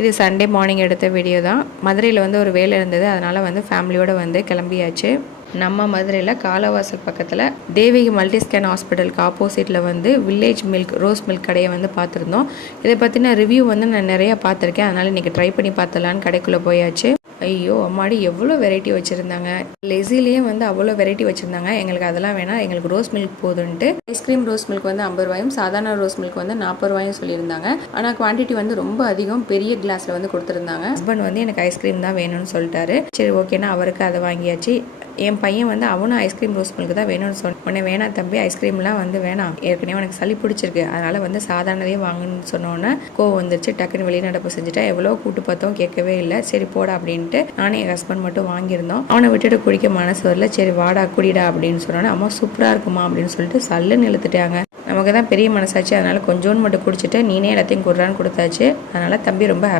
இது Sunday morning எடுத்த video தான். மதுரையில் வந்து ஒரு வேலை இருந்தது, அதனால் வந்து ஃபேமிலியோடு வந்து கிளம்பியாச்சு. நம்ம மதுரையில் காலவாசல் பக்கத்தில் தேவிகி மல்டி ஸ்கேன் ஹாஸ்பிட்டலுக்கு ஆப்போசிட்டில் வந்து வில்லேஜ் மில்க் ரோஸ் மில்க் கடையை வந்து பார்த்துருந்தோம். இதை பற்றின ரிவ்யூ வந்து நான் நிறையா பார்த்துருக்கேன், அதனால் இன்றைக்கி ட்ரை பண்ணி பார்த்தலான்னு கடைக்குள்ளே போயாச்சு. ஐயோ அம்மாடி எவ்வளோ வெரைட்டி வச்சுருந்தாங்க. லெஸிலேயே வந்து அவ்வளோ வெரைட்டி வச்சுருந்தாங்க. எங்களுக்கு அதெல்லாம் வேணாம், எங்களுக்கு ரோஸ் மில்க் போதுன்ட்டு ஐஸ்கிரீம் ரோஸ் மில்க் வந்து 50 ரூபாயும் சாதாரண ரோஸ் மில்க் வந்து 40 ரூபாயும் சொல்லியிருந்தாங்க. ஆனால் குவான்டிட்டி வந்து ரொம்ப அதிகம், பெரிய கிளாஸில் வந்து கொடுத்துருந்தாங்க. ஹஸ்பண்ட் வந்து எனக்கு ஐஸ்கிரீம் தான் வேணும்னு சொல்லிட்டாரு. சரி ஓகேனா அவருக்கு அதை வாங்கியாச்சு. என் பையன் வந்து அவனும் ஐஸ்கிரீம் ரோஸ் மில்க் தான் வேணும்னு சொன்னேன். உடனே வேணாம் தம்பி, ஐஸ்கிரீம்லாம் வந்து வேணாம், ஏற்கனவே உனக்கு சளி பிடிச்சிருக்கு, அதனால் வந்து சாதாரணதையே வாங்கணும்னு சொன்னோன்னே கோவம் வந்துருச்சு. டக்குன்னு வெளிநடப்பு செஞ்சுட்டேன். எவ்வளோ கூட்டு பார்த்தோம், கேட்கவே இல்லை. சரி போடா அப்படின்ட்டு நானே என் ஹஸ்பண்ட் மட்டும் வாங்கியிருந்தோம். அவனை விட்டுட்டு குடிக்க மனசு வரல. சரி வாடா குடிடா அப்படின்னு சொன்னோன்னே அம்மா சூப்பராக இருக்குமா அப்படின்னு சொல்லிட்டு சல்லுன்னு இழுத்துட்டாங்க. நமக்கு தான் பெரிய மனசாச்சு, அதனால் கொஞ்சோன்னு மட்டும் குடிச்சிட்டு நீனே எல்லாத்தையும் குடுறான்னு கொடுத்தாச்சு. அதனால் தம்பி ரொம்ப